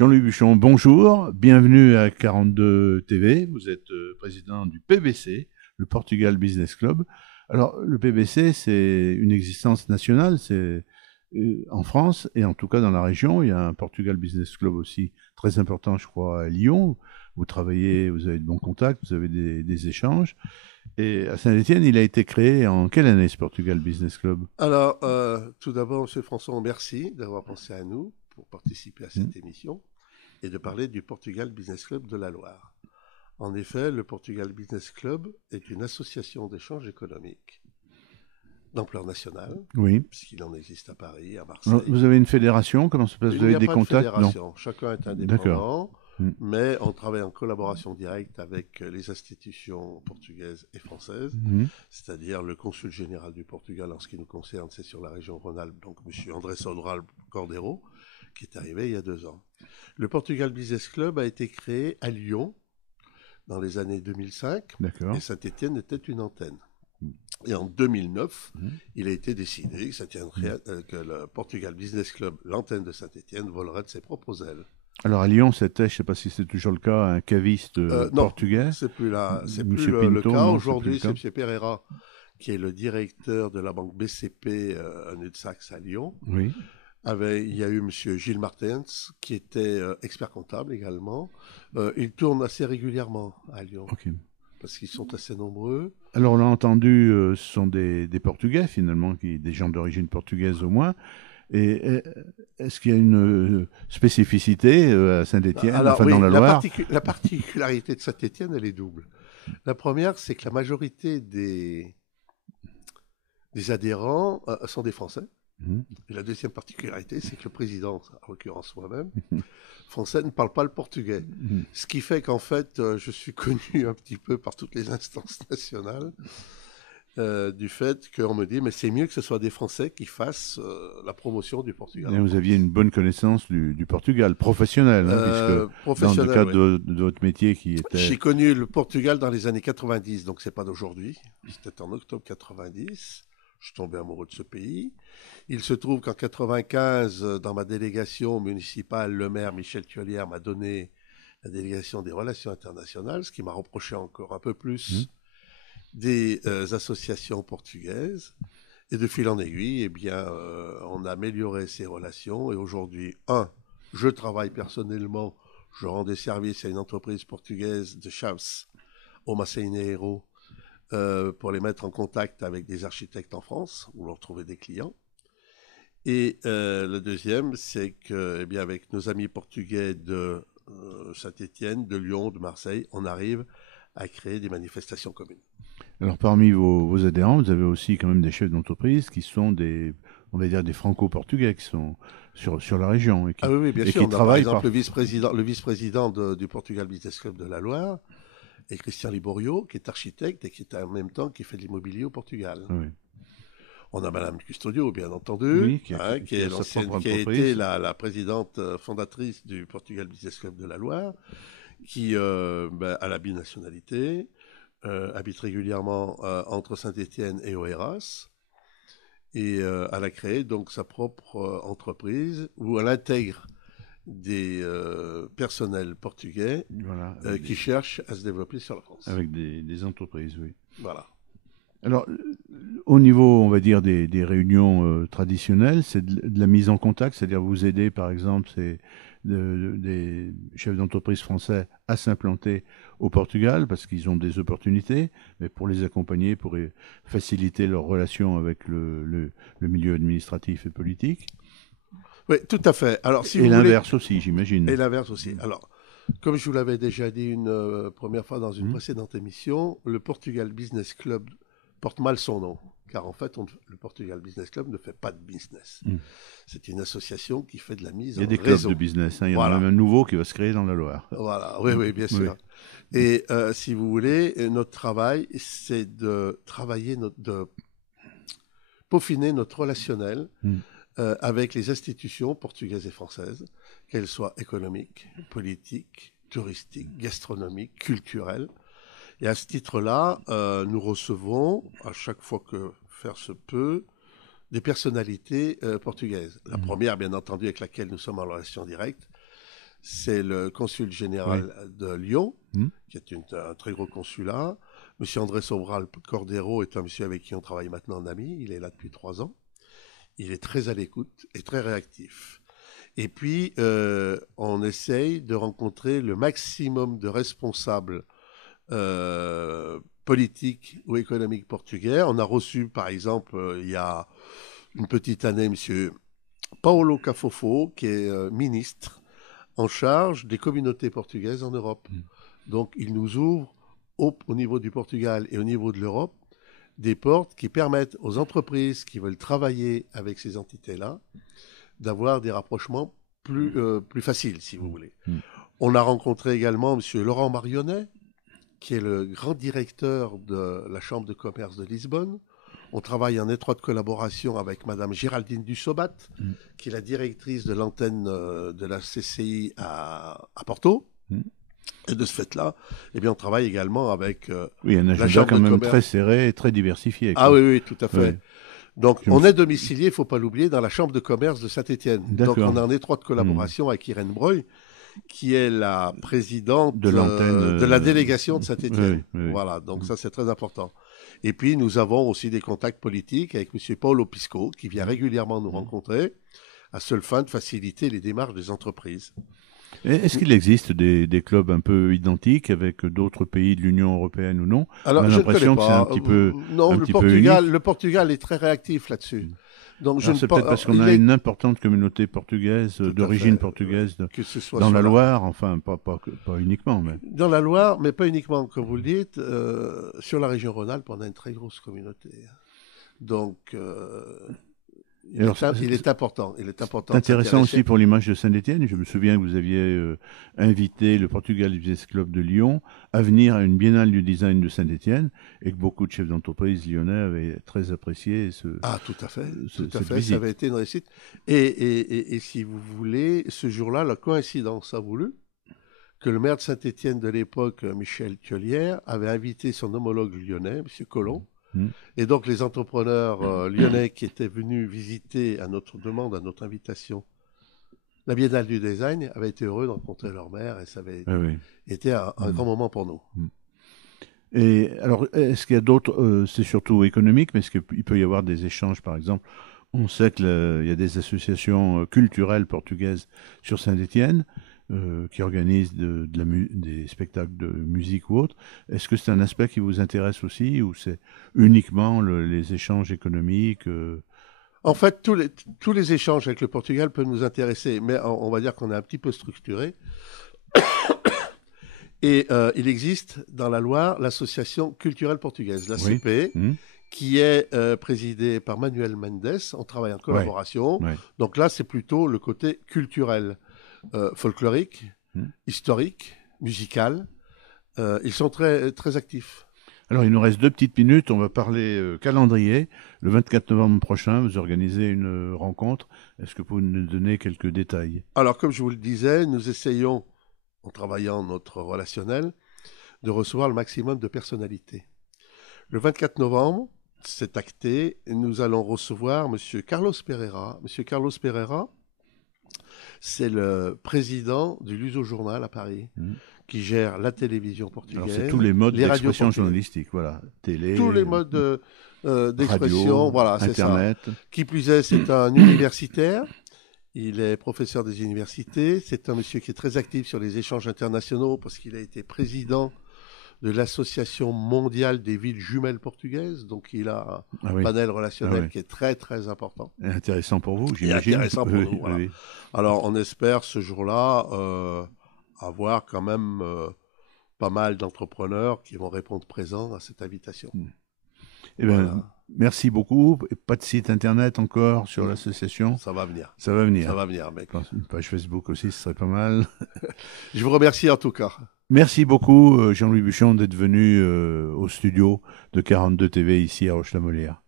Jean-Louis Buchon, bonjour, bienvenue à 42 TV. Vous êtes président du PBC, le Portugal Business Club. Alors, le PBC, c'est une existence nationale, c'est en France et en tout cas dans la région. Il y a un Portugal Business Club aussi très important, je crois, à Lyon. Vous travaillez, vous avez de bons contacts, vous avez des échanges. Et à Saint-Étienne, il a été créé en quelle année ce Portugal Business Club? Alors, tout d'abord, M. François, merci d'avoir pensé à nous pour participer à cette émission et de parler du Portugal Business Club de la Loire. En effet, le Portugal Business Club est une association d'échange économique d'ampleur nationale, Oui. puisqu'il en existe à Paris, à Marseille. Alors, vous avez une fédération, comment ça se passe? Vous avez des contacts? Il n'y a pas de fédération, chacun est indépendant. Mm. Mais on travaille en collaboration directe avec les institutions portugaises et françaises, c'est-à-dire le consul général du Portugal en ce qui nous concerne, c'est sur la région Rhône-Alpes, donc M. André Sobral Cordeiro, qui est arrivé il y a 2 ans. Le Portugal Business Club a été créé à Lyon dans les années 2005, et Saint-Étienne était une antenne. Et en 2009, il a été décidé que le Portugal Business Club, l'antenne de Saint-Étienne, volerait de ses propres ailes. Alors à Lyon, c'était, je ne sais pas si c'est toujours le cas, un caviste portugais. Non, c'est plus le cas. Aujourd'hui, c'est M. Pereira, qui est le directeur de la banque BCP à Nutsax à Lyon. Oui. Il y a eu M. Gilles Martens, qui était expert comptable également. Il tourne assez régulièrement à Lyon, parce qu'ils sont assez nombreux. Alors on l'a entendu, ce sont des Portugais finalement, des gens d'origine portugaise au moins. Et est-ce qu'il y a une spécificité à Saint-Étienne, dans la Loire? La particularité de Saint-Étienne, elle est double. La première, c'est que la majorité des adhérents sont des Français. Et la deuxième particularité, c'est que le président, en l'occurrence moi-même, français, ne parle pas le portugais. Ce qui fait qu'en fait, je suis connu un petit peu par toutes les instances nationales. Du fait qu'on me dit mais c'est mieux que ce soit des Français qui fassent la promotion du Portugal. Et vous aviez une bonne connaissance du Portugal, professionnelle, puisque dans le cadre de votre métier qui était... J'ai connu le Portugal dans les années 90, donc c'est pas d'aujourd'hui, c'était en octobre 90, je suis tombé amoureux de ce pays. Il se trouve qu'en 95, dans ma délégation municipale, le maire Michel Thiolière m'a donné la délégation des relations internationales, ce qui m'a reproché encore un peu plus des associations portugaises. Et de fil en aiguille, eh bien, on a amélioré ces relations. Et aujourd'hui, je travaille personnellement, je rends des services à une entreprise portugaise de Chaves, au Maceineiro, pour les mettre en contact avec des architectes en France, où leur trouver des clients. Et le deuxième, c'est que, eh bien, avec nos amis portugais de Saint-Étienne, de Lyon, de Marseille, on arrive à créer des manifestations communes. Alors parmi vos adhérents, vous avez aussi quand même des chefs d'entreprise qui sont on va dire des franco-portugais qui sont sur la région et qui, oui, bien sûr. Qui travaillent. Par exemple, le vice-président du Portugal Business Club de la Loire est Christian Liborio, qui est architecte et qui est en même temps qui fait de l'immobilier au Portugal. Oui. On a Madame Custodio, bien entendu, qui a été la présidente fondatrice du Portugal Business Club de la Loire, qui a la binationalité, habite régulièrement entre Saint-Étienne et Oeiras, et elle a créé donc sa propre entreprise où elle intègre des personnels portugais qui cherchent à se développer sur la France. Avec des entreprises, oui. Voilà. Alors, au niveau, on va dire, des réunions traditionnelles, c'est de la mise en contact, c'est-à-dire vous aider, par exemple, des chefs d'entreprise français à s'implanter au Portugal parce qu'ils ont des opportunités, mais pour les accompagner, pour faciliter leurs relations avec le milieu administratif et politique. Oui, tout à fait. Alors, et l'inverse aussi, j'imagine. Et l'inverse aussi. Alors, comme je vous l'avais déjà dit une première fois dans une précédente émission, le Portugal Business Club porte mal son nom, car en fait, le Portugal Business Club ne fait pas de business. C'est une association qui fait de la mise en réseau. Il y a des clubs de business, il y en a même un nouveau qui va se créer dans la Loire. Voilà, oui, bien sûr. Oui. Et si vous voulez, notre travail, c'est de travailler, de peaufiner notre relationnel avec les institutions portugaises et françaises, qu'elles soient économiques, politiques, touristiques, gastronomiques, culturelles. Et à ce titre-là, nous recevons, à chaque fois que faire se peut, des personnalités portugaises. La première, bien entendu, avec laquelle nous sommes en relation directe, c'est le consul général de Lyon, Mmh. qui est un très gros consulat. Monsieur André Sobral Cordero est un monsieur avec qui on travaille maintenant en ami. Il est là depuis 3 ans. Il est très à l'écoute et très réactif. Et puis, on essaye de rencontrer le maximum de responsables politiques ou économiques portugais. On a reçu, par exemple, il y a une petite année, monsieur Paulo Cafofo, qui est ministre en charge des communautés portugaises en Europe. Donc, il nous ouvre au niveau du Portugal et au niveau de l'Europe des portes qui permettent aux entreprises qui veulent travailler avec ces entités-là d'avoir des rapprochements plus faciles, si vous voulez. On a rencontré également M. Laurent Marionnet, qui est le grand directeur de la Chambre de commerce de Lisbonne. On travaille en étroite collaboration avec Mme Géraldine Dussobat, qui est la directrice de l'antenne de la CCI à Porto. Et de ce fait-là, eh bien, on travaille également avec oui, un la agenda Chambre quand de même commerce. très serré et très diversifié. Ah oui, oui, tout à fait. Oui. Donc, on est domicilié, il ne faut pas l'oublier, dans la Chambre de commerce de Saint-Étienne. Donc, on est en étroite collaboration avec Irène Breuil, qui est la présidente de l'antenne de la délégation de Saint-Étienne. Oui. Voilà, donc ça, c'est très important. Et puis, nous avons aussi des contacts politiques avec M. Paulo Pisco, qui vient régulièrement nous rencontrer, à seule fin de faciliter les démarches des entreprises. Est-ce qu'il existe des clubs un peu identiques avec d'autres pays de l'Union européenne ou non? Alors, on a je ne connais l'impression que pas. c'est un petit peu, non, le Portugal est très réactif là-dessus. Donc, c'est peut-être parce qu'on a une importante communauté portugaise, d'origine portugaise, que ce soit dans la Loire, enfin, pas uniquement. Mais... Dans la Loire, mais pas uniquement, comme vous le dites. Sur la région Rhône-Alpes, on a une très grosse communauté. Donc, il est important. C'est intéressant aussi pour l'image de Saint-Étienne. Je me souviens que vous aviez invité le Portugal Business Club de Lyon à venir à une biennale du design de Saint-Étienne et que beaucoup de chefs d'entreprise lyonnais avaient très apprécié tout à fait. Visite. Ça avait été une réussite. Et si vous voulez, ce jour-là, la coïncidence a voulu que le maire de Saint-Étienne de l'époque, Michel Thiolière, avait invité son homologue lyonnais, M. Collomb. Et donc, les entrepreneurs lyonnais qui étaient venus visiter à notre demande, à notre invitation, la Biennale du Design, avaient été heureux de rencontrer leur maire et ça avait été un grand moment pour nous. Et alors, est-ce qu'il y a d'autres, c'est surtout économique, mais est-ce qu'il peut y avoir des échanges, par exemple? On sait qu'il y a des associations culturelles portugaises sur Saint-Étienne qui organisent des spectacles de musique ou autre. Est-ce que c'est un aspect qui vous intéresse aussi ou c'est uniquement les échanges économiques En fait, tous les échanges avec le Portugal peuvent nous intéresser, mais on va dire qu'on est un petit peu structuré. Et il existe dans la Loire l'association culturelle portugaise, la CPE, qui est présidée par Manuel Mendes. On travaille en collaboration. Donc là, c'est plutôt le côté culturel. Folklorique, historique, musical. Ils sont très, très actifs. Alors, il nous reste 2 petites minutes. On va parler calendrier. Le 24 novembre prochain, vous organisez une rencontre. Est-ce que vous pouvez nous donner quelques détails? Alors, comme je vous le disais, nous essayons, en travaillant notre relationnel, de recevoir le maximum de personnalités. Le 24 novembre, c'est acté. Nous allons recevoir M. Carlos Pereira. M. Carlos Pereira, c'est le président du Luso Journal à Paris, qui gère la télévision portugaise. Alors, c'est tous les modes d'expression journalistique, voilà. Télé, tous les modes d'expression, radio, voilà, c'est Internet. Ça. Qui plus est, c'est un universitaire. Il est professeur des universités. C'est un monsieur qui est très actif sur les échanges internationaux parce qu'il a été président de l'Association mondiale des villes jumelles portugaises. Donc, il a un panel relationnel qui est très, très important. Et intéressant pour vous, j'imagine. Intéressant pour nous, voilà. Alors, on espère ce jour-là avoir quand même pas mal d'entrepreneurs qui vont répondre présents à cette invitation. Eh bien, merci beaucoup. Pas de site internet encore sur l'association? Ça va venir. Ça va venir. Ça va venir, mec. Une page Facebook aussi, ce serait pas mal. Je vous remercie en tout cas. Merci beaucoup, Jean-Louis Buchon, d'être venu au studio de 42 TV ici à Roche-la-Molière.